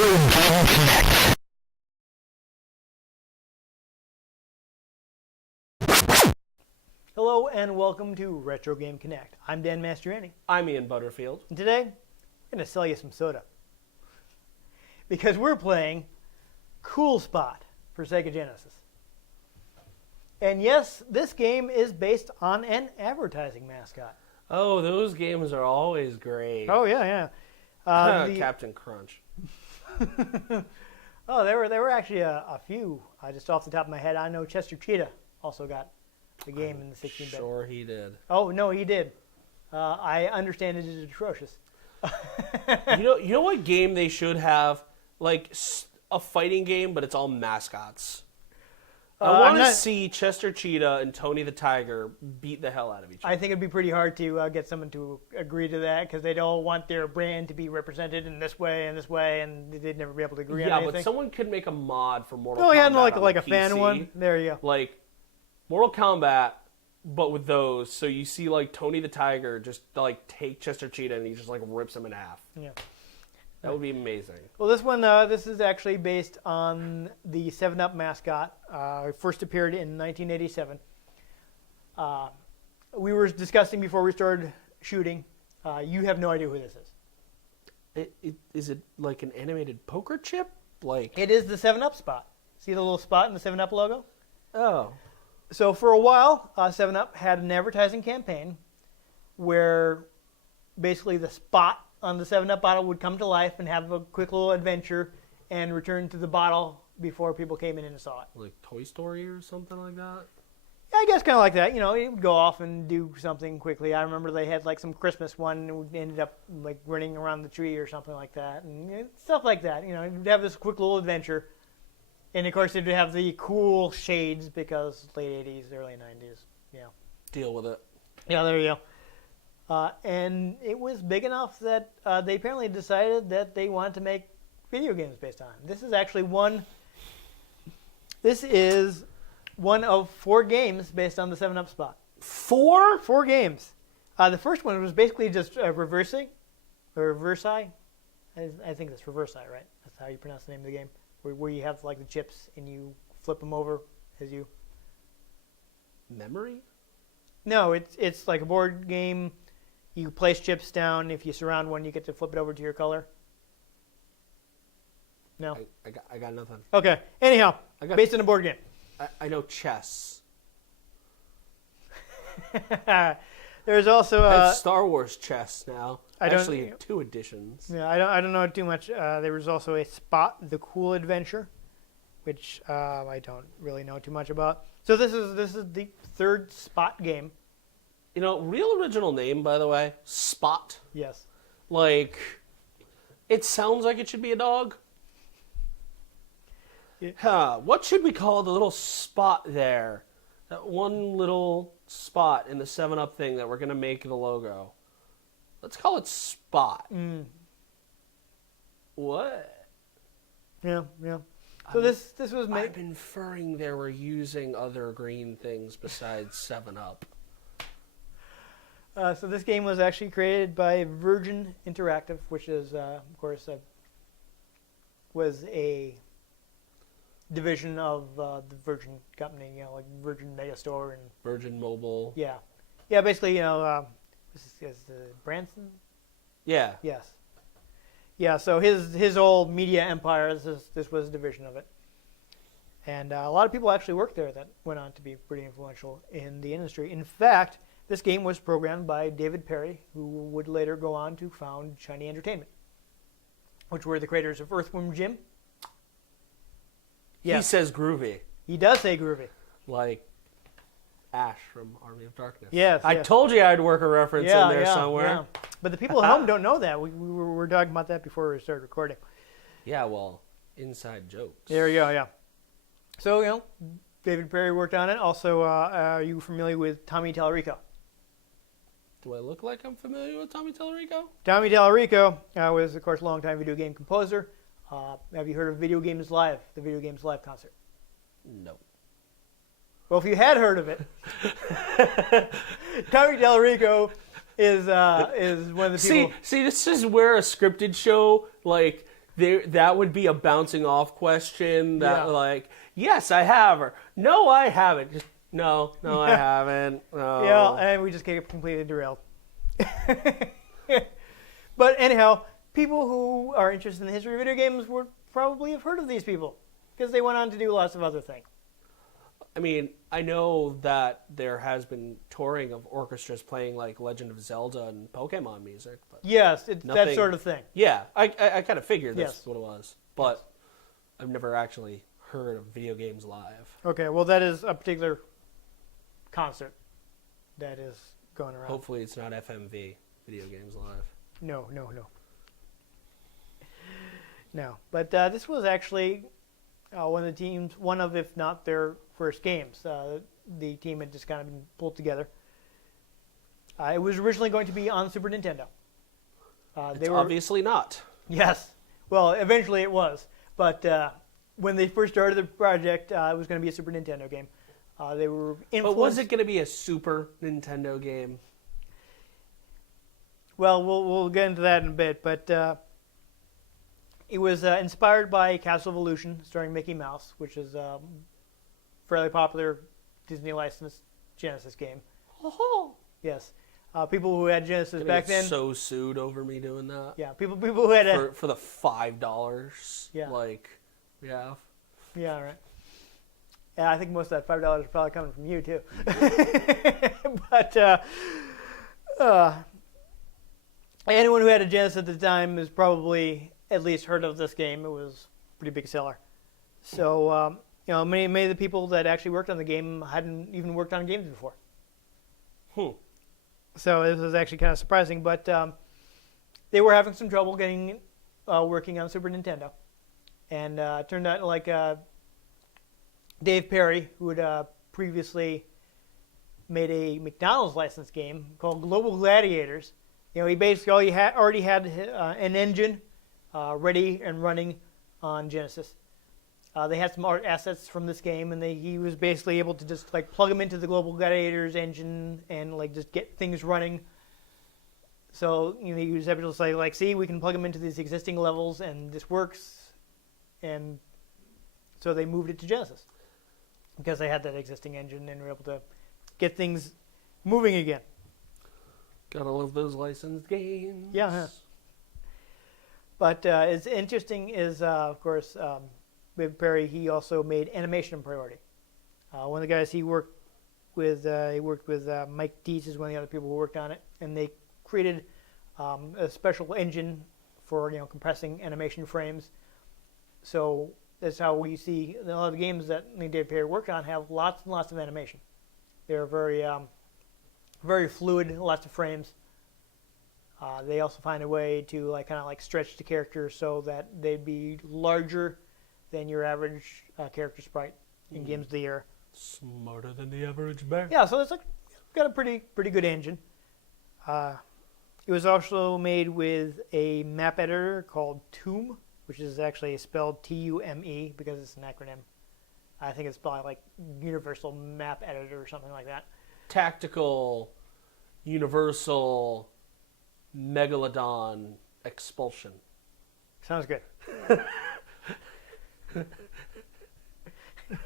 Game Connect. Hello and welcome to Retro Game Connect. I'm Dan Mastriani. I'm Ian Butterfield. And today, I'm going to sell you some soda. Because we're playing Cool Spot for Sega Genesis. And yes, this game is based on an advertising mascot. Oh, those games are always great. Oh, yeah. Captain Crunch. Oh, there were actually a few. Just off the top of my head, I know Chester Cheetah also got the game in the 16-bit. Sure he did. Oh, no, he did. I understand it is atrocious. You know what game they should have? Like a fighting game, but it's all mascots. I want to see Chester Cheetah and Tony the Tiger beat the hell out of each other. I think it'd be pretty hard to get someone to agree to that because they'd all want their brand to be represented in this way, and they'd never be able to agree on anything. Yeah, but someone could make a mod for Mortal Kombat. Oh, yeah, like a PC. fan one. There you go. Like Mortal Kombat, but with those. So you see like Tony the Tiger just like take Chester Cheetah and he just like rips him in half. Yeah. That would be amazing. Well, this one, this is actually based on the 7-Up mascot. It first appeared in 1987. We were discussing before we started shooting. You have no idea who this is. Is it like an animated poker chip? Like It is the 7-Up spot. See the little spot in the 7-Up logo? Oh. So for a while, 7-Up had an advertising campaign where basically the spot on the 7-Up bottle would come to life and have a quick little adventure and return to the bottle before people came in and saw it. Like Toy Story or something like that? Yeah, I guess kind of like that. You know, it would go off and do something quickly. I remember they had like some Christmas one and ended up like running around the tree or something like that. And stuff like that. You know, you'd have this quick little adventure. And of course, it'd have the cool shades because late 80s, early 90s. Yeah. Deal with it. Yeah, there you go. And it was big enough that they apparently decided that they wanted to make video games based on it. This is actually one of 4 games based on the 7-Up spot. 4? 4 games. The first one was basically just reversing, or reversi. I think that's reversi, right? That's how you pronounce the name of the game. Where you have like the chips and you flip them over as you... Memory? No, it's like a board game. You place chips down. If you surround one, you get to flip it over to your color. No? I got nothing. Okay. Anyhow, based on a board game. I know chess. There's also... I have Star Wars chess now. Actually, 2 editions. Yeah, I don't know too much. There was also a Spot the Cool Adventure, which I don't really know too much about. So this is the 3rd Spot game. You know, real original name, by the way, Spot. Yes. Like, it sounds like it should be a dog. Yeah. What should we call the little spot there? That one little spot in the 7-Up thing that we're going to make the logo. Let's call it Spot. What? Yeah. So this was made... I'm inferring they were using other green things besides 7-Up. So this game was actually created by Virgin Interactive, which is, of course, was a division of the Virgin company, you know, like Virgin Megastore and Virgin Mobile. Yeah, basically, you know, this is Branson. Yeah. Yes. Yeah. So his old media empire. This was a division of it, and a lot of people actually worked there that went on to be pretty influential in the industry. In fact, this game was programmed by David Perry, who would later go on to found Shiny Entertainment, which were the creators of Earthworm Jim. Yes. He says groovy. He does say groovy. Like Ash from Army of Darkness. Yes. I told you I'd work a reference in there somewhere. Yeah. But the people at home don't know that. We were talking about that before we started recording. Yeah, well, inside jokes. There you go, yeah. So, you know, David Perry worked on it. Also, are you familiar with Tommy Tallarico? Do I look like I'm familiar with Tommy Tallarico? Tommy Tallarico was, of course, a longtime video game composer. Have you heard of Video Games Live, the Video Games Live concert? No. Well, if you had heard of it, Tommy Tallarico is one of the people. See, this is where a scripted show like that would be a bouncing off question that Yeah. like, yes, I have, or no, I haven't. Just no, I haven't. No. Yeah, and we just get completely derailed. But anyhow, people who are interested in the history of video games would probably have heard of these people because they went on to do lots of other things. I mean, I know that there has been touring of orchestras playing like Legend of Zelda and Pokemon music. But Yes, it's that Nothing- sort of thing. yeah, I kind of figured that's Yes. what it was, but I've never actually heard of video games live. Okay, well, that is a particular concert that is going around. Hopefully, it's not FMV, Video Games Live. No. No, but this was actually one of the teams, one of, if not their first games. The team had just kind of been pulled together. It was originally going to be on Super Nintendo. It's obviously not. Yes. Well, eventually it was. But when they first started the project, it was going to be a Super Nintendo game. They were influenced. But was it going to be a Super Nintendo game? Well, we'll get into that in a bit. But it was inspired by Castle of Illusion, starring Mickey Mouse, which is a fairly popular Disney licensed Genesis game. Oh, Yes. People who had Genesis back then. so sued over me doing that. Yeah, people who had For the $5. Yeah. Like, yeah. Yeah, right. And I think most of that $5 is probably coming from you too. But anyone who had a Genesis at the time has probably at least heard of this game. It was a pretty big seller. So many of the people that actually worked on the game hadn't even worked on games before. So this was actually kind of surprising, but they were having some trouble getting working on Super Nintendo, and it turned out like Dave Perry, who had previously made a McDonald's licensed game called Global Gladiators. He basically already had an engine ready and running on Genesis. They had some art assets from this game, and he was basically able to just like plug them into the Global Gladiators engine and like just get things running. So he was able to say like, see, we can plug them into these existing levels, and this works. And so they moved it to Genesis because they had that existing engine and were able to get things moving again. Gotta love those licensed games. Yeah. But it's interesting is, of course, with Perry, he also made animation a priority. One of the guys he worked with Mike Dietz is one of the other people who worked on it, and they created a special engine for compressing animation frames. So that's how we see a lot of the games that Dave Perry worked on have lots and lots of animation. They're very very fluid, lots of frames. They also find a way to kind of stretch the characters so that they'd be larger than your average character sprite in games of the era. Smarter than the average bear. Yeah, so it's got a pretty good engine. It was also made with a map editor called TUME, which is actually spelled T-U-M-E because it's an acronym. I think it's probably like Universal Map Editor or something like that. Tactical, Universal, Megalodon, Expulsion. Sounds good.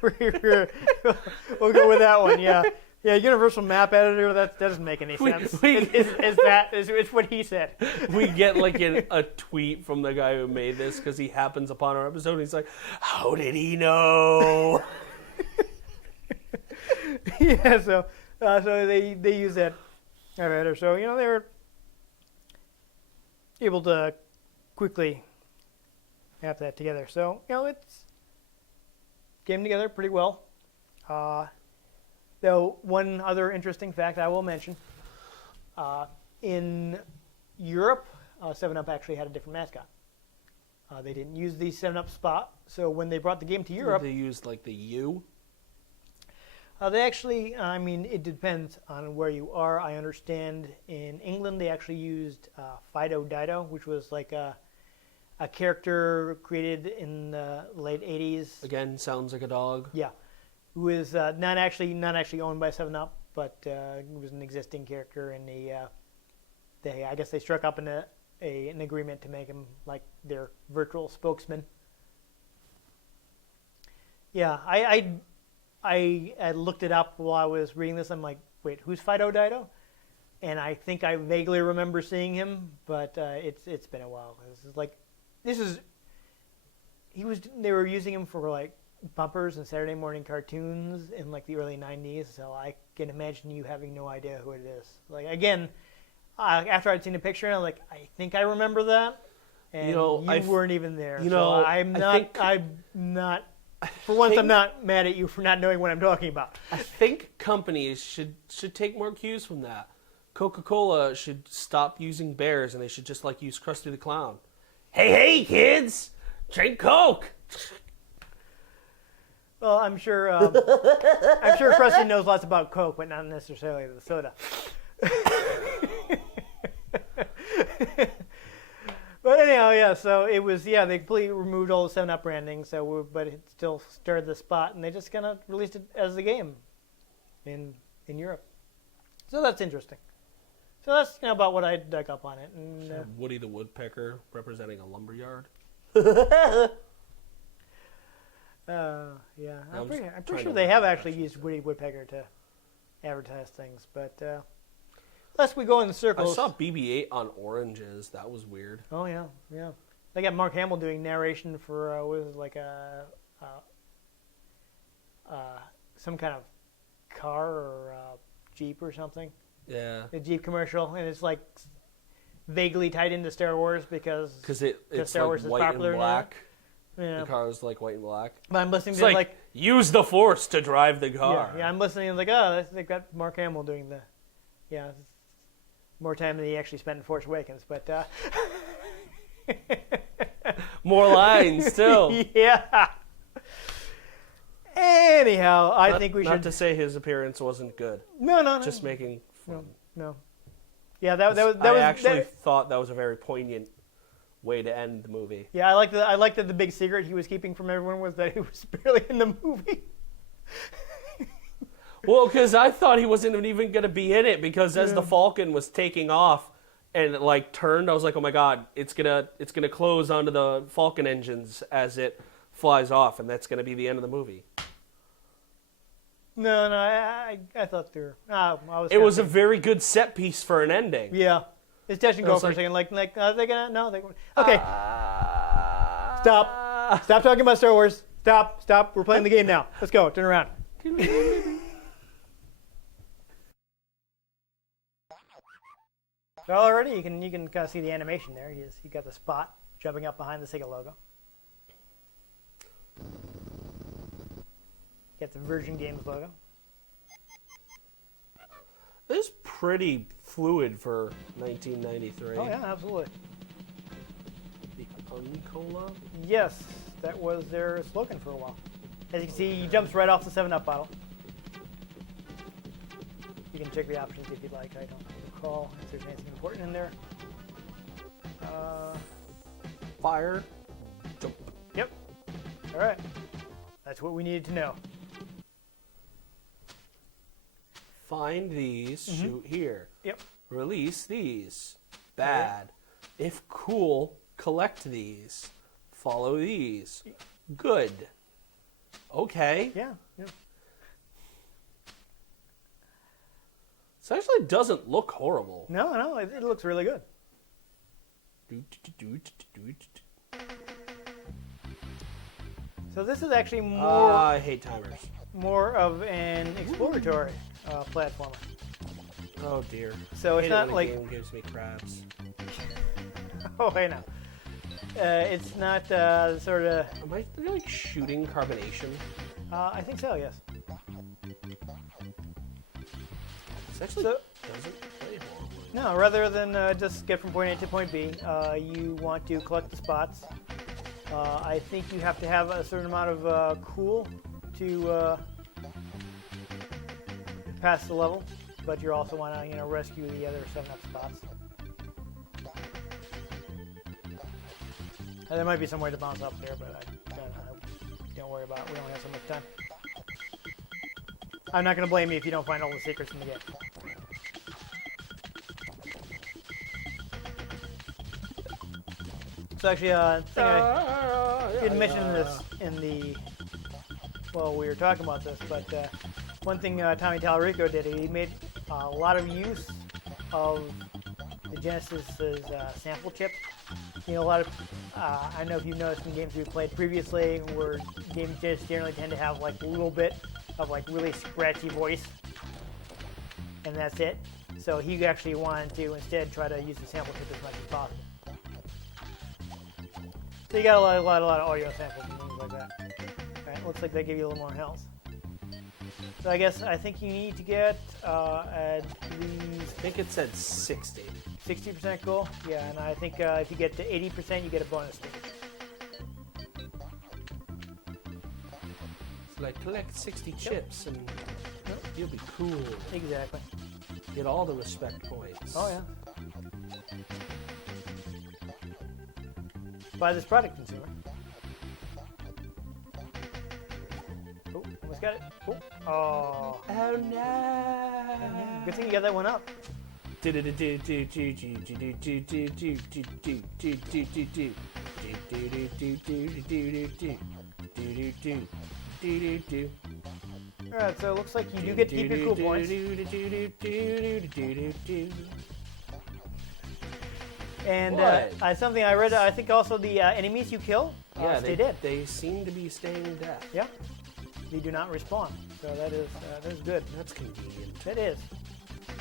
We'll go with that one. Yeah, Universal Map Editor. That doesn't make any sense. It's what he said. We get like a tweet from the guy who made this because he happens upon our episode. And he's like, "How did he know?" Yeah, so they use that editor. So they were able to quickly have that together. So it's came together pretty well. Though one other interesting fact I will mention: in Europe, 7-Up actually had a different mascot. They didn't use the 7-Up spot, so when they brought the game to Europe, they used like the U. They actually, it depends on where you are. I understand in England they actually used Fido Dido, which was like a character created in the late 80s. Again, sounds like a dog. Yeah, who is not actually owned by 7-Up, but it was an existing character, and I guess they struck up an agreement to make him like their virtual spokesman. Yeah, I looked it up while I was reading this. I'm like, wait, who's Fido Dido? And I think I vaguely remember seeing him, but it's been a while. They were using him for like bumpers and Saturday morning cartoons in like the early '90s. So I can imagine you having no idea who it is. Like again, after I'd seen the picture, I was like, I think I remember that, and you weren't even there. I'm not. For once, I'm not mad at you for not knowing what I'm talking about. I think companies should take more cues from that. Coca-Cola should stop using bears, and they should just like use Krusty the Clown. Hey, kids, drink Coke. Well, I'm sure Krusty knows lots about Coke, but not necessarily the soda. But anyhow, yeah. So it was, yeah. They completely removed all the 7-Up branding. But it still stirred the spot, and they just kind of released it as a game in Europe. So that's interesting. So that's about what I dug up on it. And, Woody the Woodpecker representing a lumberyard. Yeah, I'm pretty sure they have actually used Woody Woodpecker to advertise things, but lest we go in circles. I saw BB-8 on oranges. That was weird. Oh yeah. They got Mark Hamill doing narration for what was it, like some kind of car or Jeep or something. Yeah. A Jeep commercial, and it's like vaguely tied into Star Wars because it's Star like Wars is white popular and black. Yeah. The car is like white and black. But I'm listening It's to like use the Force to drive the car. Yeah, I'm listening and like, oh, they've got Mark Hamill doing more time than he actually spent in Force Awakens, but more lines still. Yeah. Anyhow, I think we should. Not to say his appearance wasn't good. No. Just making fun. No. Yeah, that was. I actually thought that was a very poignant way to end the movie. Yeah, I liked that the big secret he was keeping from everyone was that he was barely in the movie. Well, because I thought he wasn't even going to be in it, because as the Falcon was taking off and it like turned, I was like, oh my god, it's gonna close onto the Falcon engines as it flies off, and that's gonna be the end of the movie. No, I thought they were. It was a very good set piece for an ending. Yeah, it's touch and go for a second. Like, are they gonna? No, they. Okay. Stop talking about Star Wars. Stop. We're playing the game now. Let's go. Turn around. Well, already you can kind of see the animation there. You got the spot jumping up behind the Sega logo. Got the Virgin Games logo. This is pretty fluid for 1993. Oh yeah, absolutely. The Uncola? Yes, that was their slogan for a while. As you can see, he jumps right off the 7-Up bottle. You can check the options if you'd like. I don't recall if there's anything important in there. Fire. Jump. Yep. All right. That's what we needed to know. Find these, shoot here. Yep. Release these. Bad. If cool, collect these. Follow these. Good. Okay. Yeah. This actually doesn't look horrible. No, it looks really good. So this is actually more. I hate timers. More of an exploratory platformer. Oh dear. So it's not like. Game gives me crabs. Oh, I know. It's not sort of. Am I like shooting carbonation? I think so. Yes. This actually doesn't play horribly. No, rather than just get from point A to point B, you want to collect the spots. I think you have to have a certain amount of cool to pass the level, but you also want to rescue the other 7-Up spots. There might be some way to bounce up there, but don't worry about it. We only have so much time. I'm not going to blame you if you don't find all the secrets in the game. So actually, I think I didn't mention this in the, well, we were talking about this, but one thing Tommy Tallarico did, he made a lot of use of the Genesis's sample chip. You know, a lot of, I don't know if you've noticed in games we've played previously, where games just generally tend to have like a little bit of like really scratchy voice, and that's it. So he actually wanted to instead try to use the sample chip as much as possible. So you got a lot of audio samples and things like that. Alright, looks like they give you a little more health. So I think you need to get at least, I think it said 60. 60% cool. Yeah, and I think if you get to 80%, you get a bonus stage. It's like collect 60 chips and you'll be cool. Exactly. Get all the respect points. Oh yeah. Buy this product, consumer. Oh, almost got it. Oh. Oh. Oh no! Good thing you got that one up. Alright, so it looks like you do get to keep your cool points. And something I read, I think also the enemies you kill stay dead. They seem to be staying dead. Yeah. They do not respawn. So that is good. That's convenient. That is.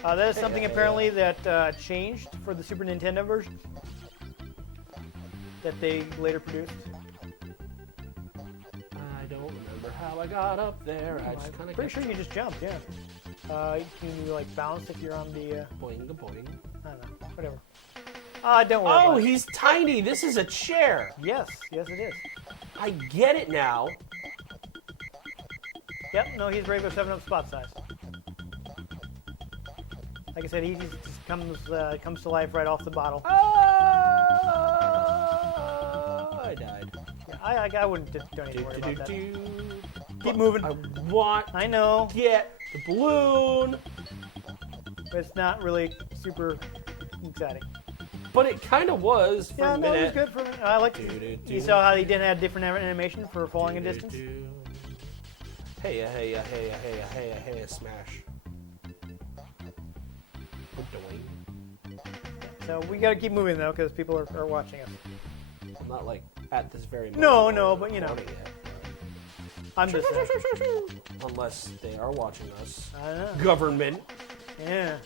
That is something apparently that changed for the Super Nintendo version that they later produced. I don't remember how I got up there. I just kind of. Pretty sure you just jumped. Yeah. Can you like bounce if you're on the? Boing the boing. I don't know. Whatever. Don't worry. Oh, he's tiny. This is a chair. Yes, it is. I get it now. Yep. No, he's regular 7-Up spot size. Like I said, he just comes to life right off the bottle. Oh, I died. Yeah, I wouldn't don't even worry about that. Keep moving. I know. Get the balloon. But it's not really super exciting. But it kind of was for a minute. It was good for a minute. I like. You saw how he didn't have different animation for falling a distance. Hey, smash. So we gotta keep moving though, because people are watching us. I'm not like at this very moment. No, but you know. I'm just saying. Unless they are watching us. I know. Government. Yeah.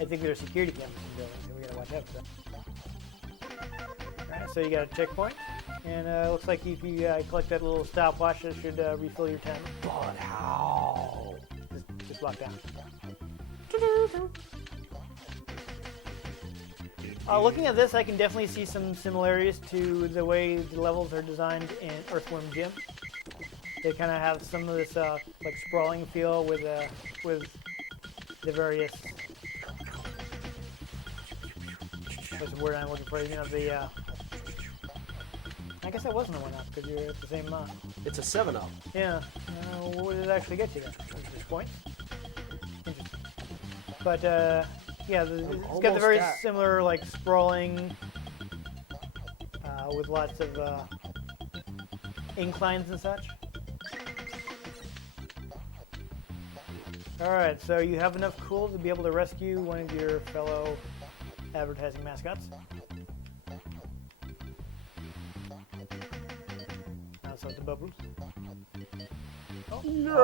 I think there's security cameras in buildings, and we gotta watch out for that. Alright, so you got a checkpoint, and it looks like if you collect that little stopwatch, it should refill your time. But how? Just walk down. Looking at this, I can definitely see some similarities to the way the levels are designed in Earthworm Jim. They kind of have some of this like sprawling feel with the various. What's the word I'm looking for? You know, the. I guess that wasn't a 1-up because you're at the same. It's a 7-up. Yeah. What did it actually get you then? 6 points. Interesting. But yeah, it's got the very similar like sprawling with lots of inclines and such. All right, so you have enough cool to be able to rescue one of your fellow advertising mascots. So the bubbles. Oh. No!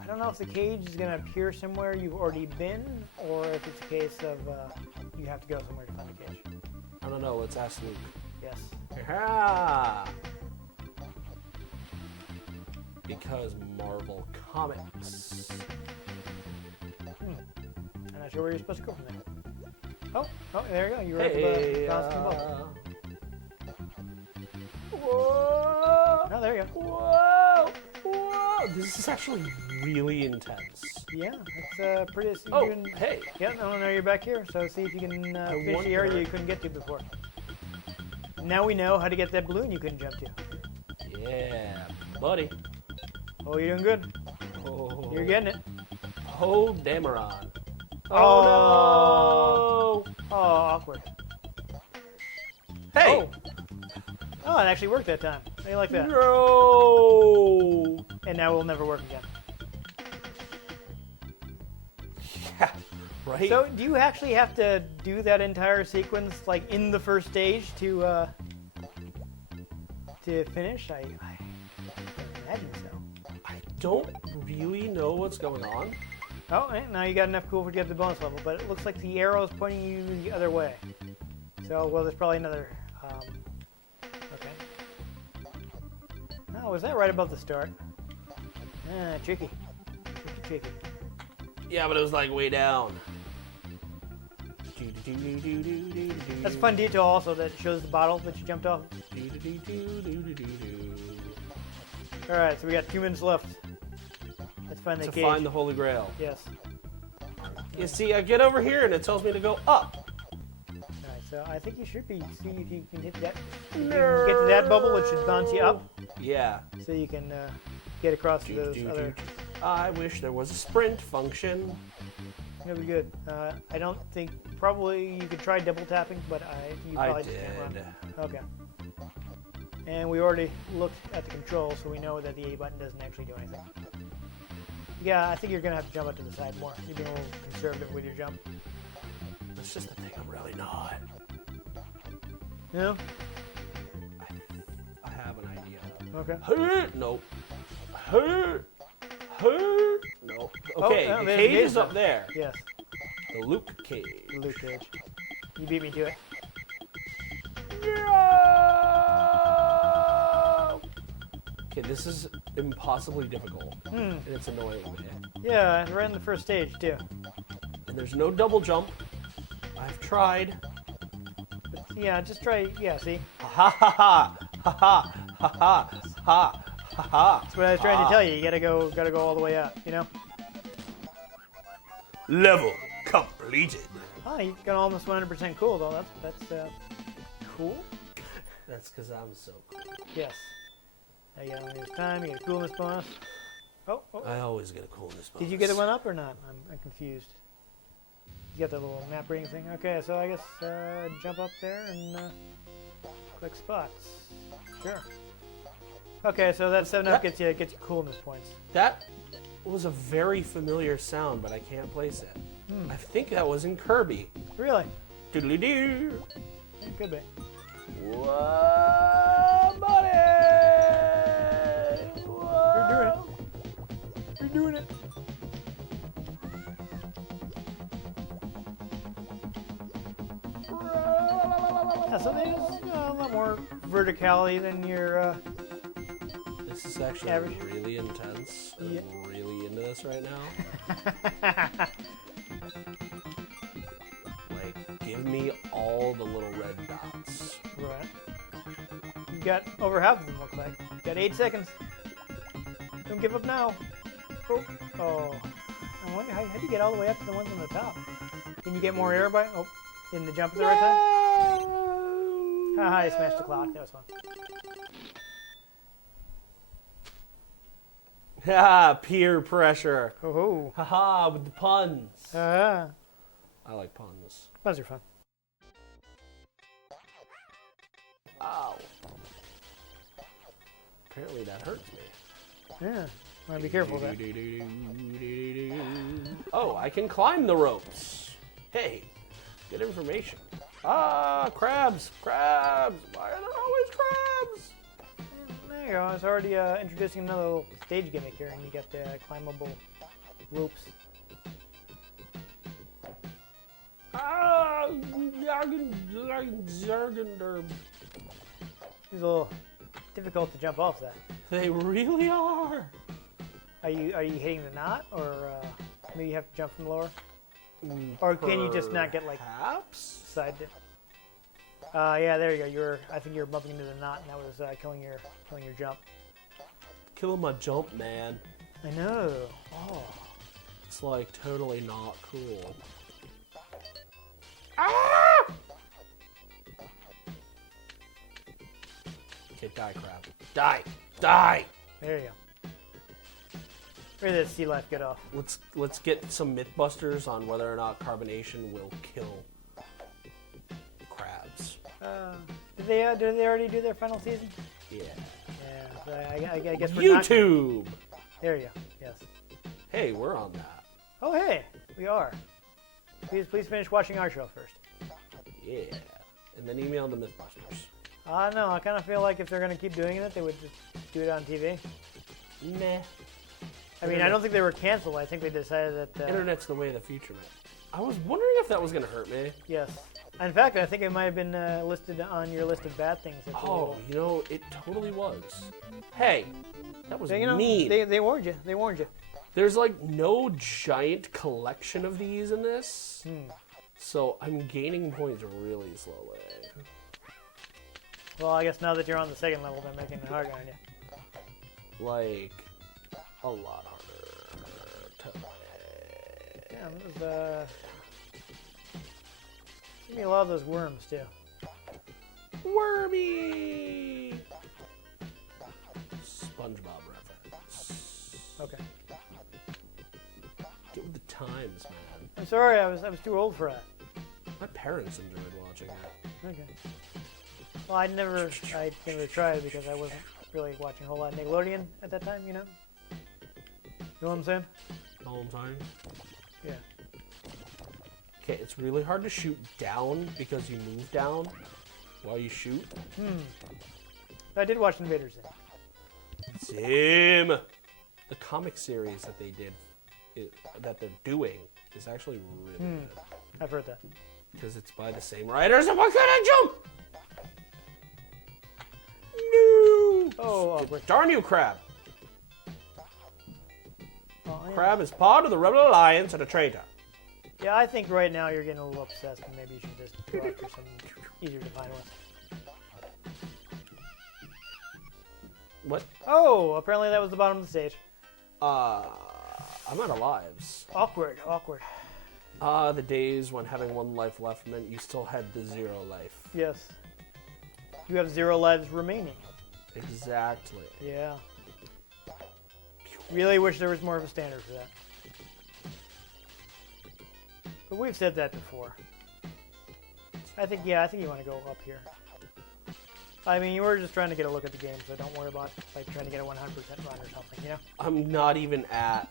I don't know if the cage is going to appear somewhere you've already been, or if it's a case of you have to go somewhere to find the cage. I don't know. Let's ask Luke. Yes. Yeah. Because Marvel Comics. I'm not sure where you're supposed to go from there. Oh, there you go. You were hey, bouncing the bubble. Whoa! Oh, there you go. Whoa! This is actually really intense. Yeah, it's pretty. Hey. Yeah, no, you're back here. So see if you can finish the area you couldn't get to before. Now we know how to get that balloon you couldn't jump to. Yeah, buddy. Oh, you're doing good. Oh. You're getting it. Oh, Damaron. Oh, no! Oh, awkward. Hey! Oh. Oh, it actually worked that time. How do you like that? No! And now it will never work again. Yeah, right? So, do you actually have to do that entire sequence like in the first stage to finish? I imagine so. I don't really know what's going on. Oh, and now you got enough cool to get the bonus level, but it looks like the arrow is pointing you the other way. So, well, there's probably another. Okay. Oh, was that right above the start? Tricky. Tricky. Yeah, but it was like way down. That's a fun detail also that shows the bottle that you jumped off. Alright, so we got 2 minutes left. Let's find the To cage. find the Holy Grail. Yes. You see, I get over here and it tells me to go up. Alright, so I think you should be. See if you can hit that. If you can get to that bubble, it should bounce you up. Yeah. So you can get across to those other. I wish there was a sprint function. That'll be good. I don't think. Probably you could try double tapping, but you probably just can't run. Okay. And we already looked at the controls, so we know that the A button doesn't actually do anything. Yeah, I think you're going to have to jump out to the side more. You're being a little conservative with your jump. That's just the thing I'm really not. No? I have an idea. Okay. Nope. Nope. Okay, Oh, the there's cage the is up there. Yes, The Luke cage. the loot cage. You beat me to it. No! Okay, this is impossibly difficult. And it's annoying me. Yeah, and we're in the first stage, too. And there's no double jump. I've tried. But, yeah, just try. Yeah, see? Ha ha ha ha ha ha ha ha ha ha. That's what I was trying to tell you. You gotta go all the way up, you know? Level completed. Oh, you got almost 100% cool, though. That's cool? That's because I'm so cool. Yes. Now you got only this time. You get a coolness bonus. Oh. I always get a coolness bonus. Did you get the one up or not? I'm confused. You got the little map reading thing? Okay, so I guess jump up there and click spots. Sure. Okay, so that 7-up gets you coolness points. That was a very familiar sound, but I can't place it. I think that was in Kirby. Really? Doodly-doo. It could be. Whoa, buddy! Whoa. You're doing it. Yeah, so there's a lot more verticality than your. This is actually Average. really intense. Yeah. I'm really into this right now. Like, give me all the little red dots. Right. You got over half of them, looks like. You got 8 seconds. Don't give up now. Oh. I wonder how do you get all the way up to the ones on the top? Can you get more air by? Oh, didn't the jump at the right time? Haha, I smashed the clock. That was fun. Ha! Peer pressure. Oh. Haha, with the puns. Ah. I like puns. Puns are fun. Ow. Apparently that hurts me. Yeah. Want to be careful of that. Oh, I can climb the ropes. Hey, good information. Ah, crabs, crabs. Why are there always crabs? There you go. I was already introducing another little stage gimmick here, and you got the climbable ropes. Ah, It's a little difficult to jump off that. they really are. Are you hitting the knot, or maybe you have to jump from lower? Or can you just not get like Perhaps? side dip? Yeah, there you go. I think you were bumping into the knot, and that was killing your jump. Killing my jump, man. I know. Oh. It's like totally not cool. Ah! Okay, die, crab. Die! Die! There you Where did sea life get off? Let's get some MythBusters on whether or not carbonation will kill crabs. Did they already do their final season? Yeah. Yeah. I guess we're not. YouTube. There you go. Yes. Hey, we're on that. Oh, hey, we are. Please finish watching our show first. Yeah. And then email the MythBusters. No, I kind of feel like if they're going to keep doing it, they would just do it on TV. Meh. I mean, I don't think they were canceled. I think they decided that... Internet's the way of the future, man. I was wondering if that was going to hurt me. Yes. In fact, I think it might have been listed on your list of bad things. Oh, it totally was. Hey, that was mean. They warned you. They warned you. There's like no giant collection of these in this. So I'm gaining points really slowly. Well, I guess now that you're on the second level, they're making it harder on you. Like, a lot harder. Yeah, it was, give me a lot of those worms, too. Wormy! SpongeBob reference. Okay. Get with the times, man. I'm sorry, I was too old for that. My parents enjoyed watching it. Okay. Well, I never tried because I wasn't really watching a whole lot of Nickelodeon at that time, you know? You know what I'm saying? All I'm saying? Yeah. Okay, it's really hard to shoot down because you move down while you shoot. I did watch Invaders Zim. Zim! The comic series that they did, that they're doing, is actually really good. I've heard that. Because it's by the same writers, and what can I jump? No! Oh, Darn you, Crab! Oh, yeah. Crab is part of the Rebel Alliance and a traitor. Yeah, I think right now you're getting a little obsessed, and maybe you should just go after some easier to find ones. What? Oh, apparently that was the bottom of the stage. I'm out of lives. Awkward. The days when having one life left meant you still had the 0 life. Yes. You have 0 lives remaining. Exactly. Yeah. Really wish there was more of a standard for that. But we've said that before. I think you want to go up here. I mean, you were just trying to get a look at the game, so don't worry about like trying to get a 100% run or something, you know? I'm not even at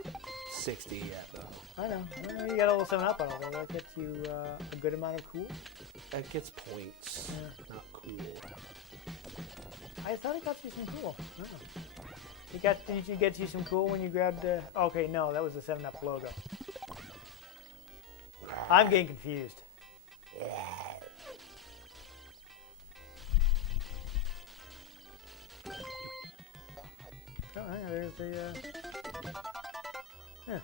60 yet, though. I know. You got a little 7-up on it. That gets you a good amount of cool. That gets points, not cool. I thought it got you some cool. Did you get you some cool when you grabbed okay, no, that was the 7-up logo. I'm getting confused. Oh, there's the yeah.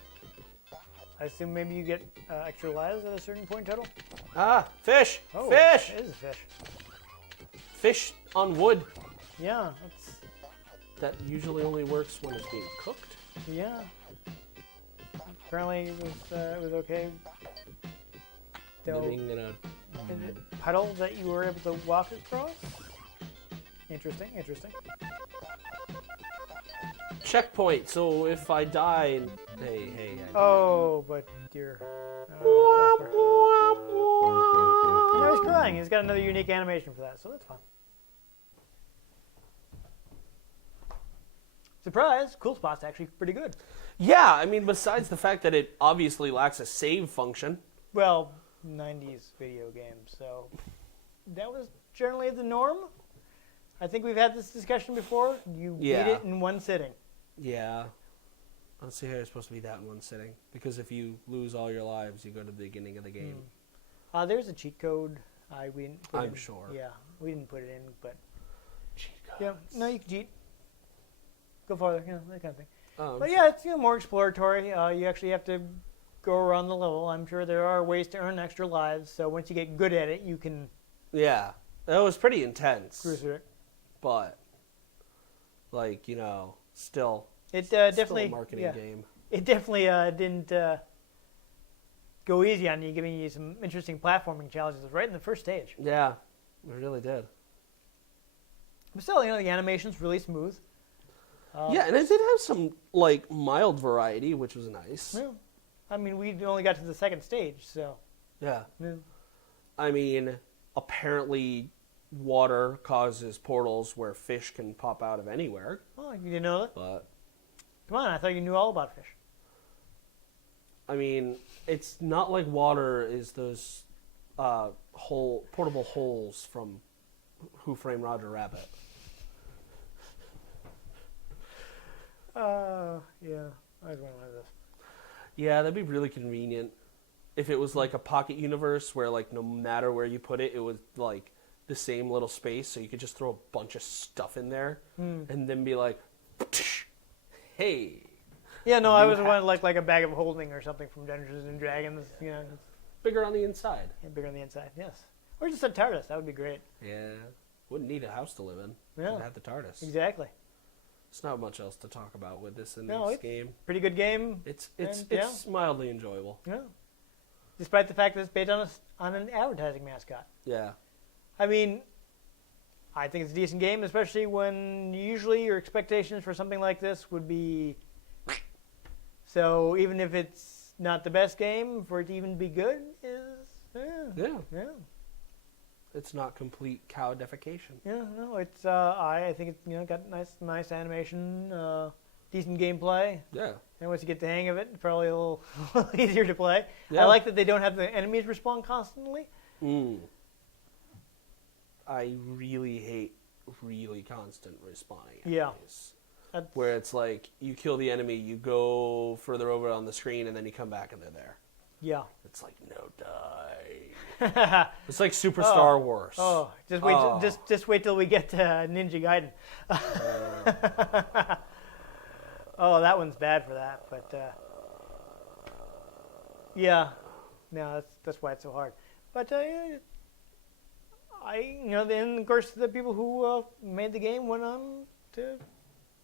I assume maybe you get extra lives at a certain point total? Fish! Oh, fish! It is a fish. Fish on wood. Yeah, that's... That usually only works when it's being cooked. Yeah. Apparently it was okay. Living in a puddle that you were able to walk across? Interesting. checkpoint, so if I die... Hey. Oh, but dear. No, he's crying. He's got another unique animation for that, so that's fun. Surprise! Cool Spot's actually pretty good. Yeah, I mean, besides the fact that it obviously lacks a save function. Well, 90s video games, so that was generally the norm. I think we've had this discussion before. You beat it in one sitting. Yeah. I don't see how you're supposed to be that in one sitting. Because if you lose all your lives, you go to the beginning of the game. There's a cheat code. We didn't put I'm sure. Yeah, we didn't put it in, but... Cheat codes. Yeah, no, you can cheat. Go farther, that kind of thing. But sure. yeah, it's more exploratory. You actually have to go around the level. I'm sure there are ways to earn extra lives, so once you get good at it, you can... Yeah, that was pretty intense. Cruise through it. But, still... It definitely... Still a marketing game. It definitely didn't go easy on you, giving you some interesting platforming challenges right in the first stage. Yeah, it really did. But still, the animation's really smooth. Yeah, and it did have some like mild variety, which was nice. Yeah. I mean, we only got to the second stage, so. Yeah. Yeah. I mean, apparently water causes portals where fish can pop out of anywhere. Oh, you didn't know that? But Come on, I thought you knew all about fish. I mean, it's not like water is those portable holes from Who Framed Roger Rabbit. Yeah, I was wondering like this. Yeah, that'd be really convenient if it was like a pocket universe where like no matter where you put it, it was like the same little space, so you could just throw a bunch of stuff in there and then be like, hey. Yeah, no, I was hat. wanting like a bag of holding or something from Dungeons and Dragons. You know, it's Bigger on the inside. bigger on the inside. Yes, or just a TARDIS. That would be great. Yeah. Wouldn't need a house to live in. Yeah. You'd have the TARDIS. Exactly. It's not much else to talk about with this No, this it's game. Pretty good game. It's yeah. mildly enjoyable. Yeah. Despite the fact that it's based on an advertising mascot. Yeah. I mean, I think it's a decent game, especially when usually your expectations for something like this would be. So even if it's not the best game, for it to even be good is yeah. It's not complete cow defecation. Yeah, no, it's I think it's got nice animation, decent gameplay. Yeah. And once you get the hang of it, it's probably a little easier to play. Yeah. I like that they don't have the enemies respawn constantly. I really hate really constant respawning Yeah. enemies. Where it's like you kill the enemy, you go further over on the screen, and then you come back and they're there. Yeah. It's like no die. It's like Super Star Wars. Oh, just wait till we get to Ninja Gaiden. Oh, that one's bad for that, but yeah, no, that's why it's so hard. But then of course the people who made the game went on to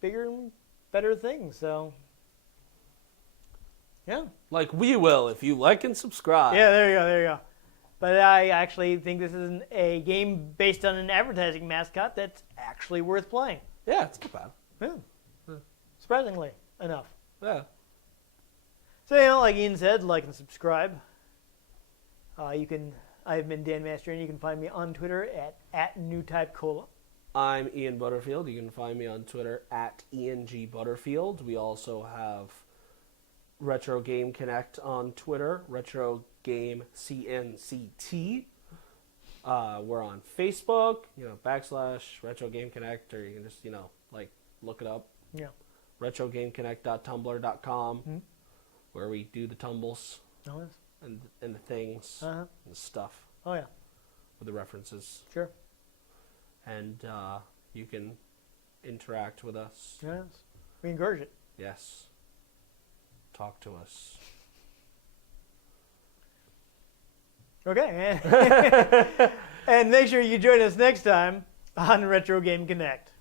bigger and better things. So yeah, Like we will if you like and subscribe. yeah, there you go. But I actually think this is a game based on an advertising mascot that's actually worth playing. Yeah, it's not bad. Yeah. Surprisingly enough. Yeah. So, like Ian said, like and subscribe. I've been Dan Mastriani. You can find me on Twitter at NewTypeCola. I'm Ian Butterfield. You can find me on Twitter at ENGButterfield. We also have Retro Game Connect on Twitter, Retro Game CNCT. We're on Facebook, / Retro Game Connect, or you can just, look it up. Yeah. RetroGameConnect.tumblr.com, where we do the tumbles Oh, yes. and the things Uh-huh. and the stuff Oh, yeah. with the references. Sure. And you can interact with us. Yes. We encourage it. Yes. Talk to us. Okay. And make sure you join us next time on Retro Game Connect.